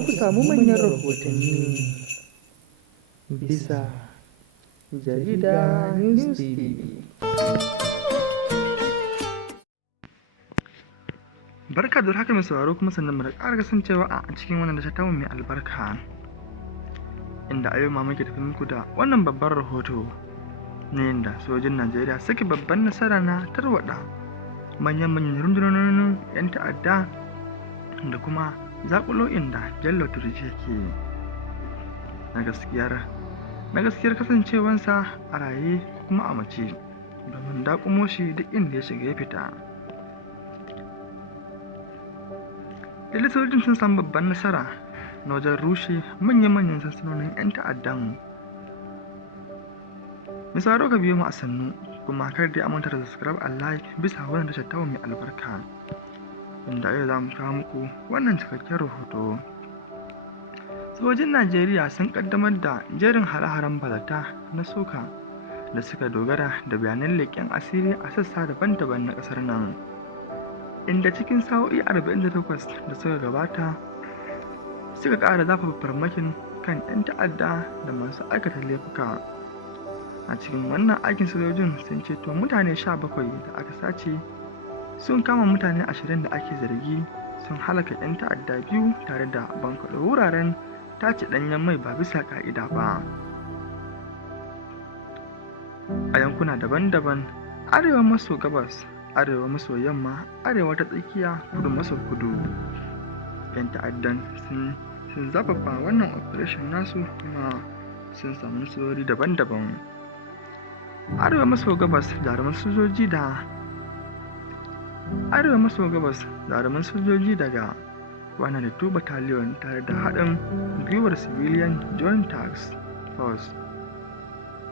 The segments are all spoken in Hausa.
ku samu manyan rahotanni bisa jarida News TV. Barka da haka mai sauraro kuma sannan mu da ƙara kasancewa a cikin wannan da ta mai albarka. Inda a yau ma muke tafi muku da wannan babban rahoto na yadda sojin Najeriya suke babban nasara na tarwaɗa manyan rundunonin 'yan ta'adda da kuma zaƙulo inda Jallo Turji yake na gaskiyar kasancewansa a raye kuma a mace domin daƙumo shi duk inda ya shiga ya fita. Dalilin sojin sun samu babban nasara na wajen rushe manyan sansanonin 'yan ta'addan. Misaro ka biyo mu a sannu kuma kar da amanta da subscribe a like bisa wannan tashar tamu mai albarka. Inda yau za mu kawo muku wannan cikakken rahoto. Sojin Najeriya sun kaddamar da jerin hare-haren bazata na soka da suka dogara da bayanan leƙen asiri a sassa daban-daban na ƙasar nan. Inda cikin sa'o'i 48 da suka gabata suka ƙara zafafa farmakin kan 'yan ta'adda da masu aikata laifuka. A cikin wannan aikin sojojin sun ceto mutane 17 da aka sace, sun kama mutane 20 da ake zargi, sun halaka 'yan ta'adda 2 tare da bankaɗo wuraren tace ɗanyen mai ba bisa ƙa'ida ba a yankuna daban-daban: arewa maso gabas, arewa maso yamma, arewa ta tsakiya, kudu maso kudu. 'Yan ta'addan sun zafafa wannan operation nasu kuma sun samu nasarori daban-daban. Arewa maso gabas jaruman sojoji daga 102 Battalion tare da haɗin gwiwar Civilian Joint Task Force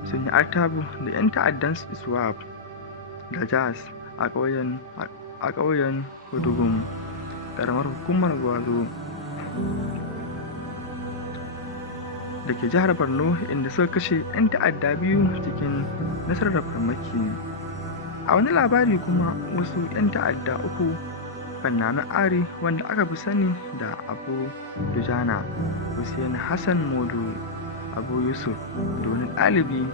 sun yi artabu da 'yan ta'addan ISWAP da JAS a ƙauyen Hudugum, ƙaramar hukumar Gwazo da ke jihar Borno, inda suka kashe 'yan ta'adda 2 cikin nasarar farmaki. A wani labari kuma, wasu 'yan ta'adda 3 Fannanin Ari wanda aka fi sani da Abu Dujana, Hussein Hassan Modu, Abu Yusuf da wani ɗalibi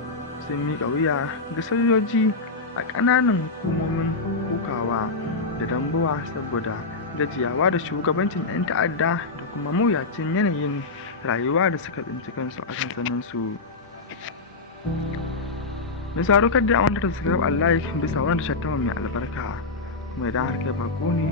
sun miƙa wuya ga sojoji a ƙananan hukumomin Kukawa da Dambuwa saboda gajiyawa da shugabancin 'yan ta'adda da kuma mawuyacin yanayin rayuwa da suka tsinci kansu a sansaninsu. Mai sauraro kada ya manta da subscribe a like bisa wannan tashar tamu mai albarka, kuma idan har kai bako ne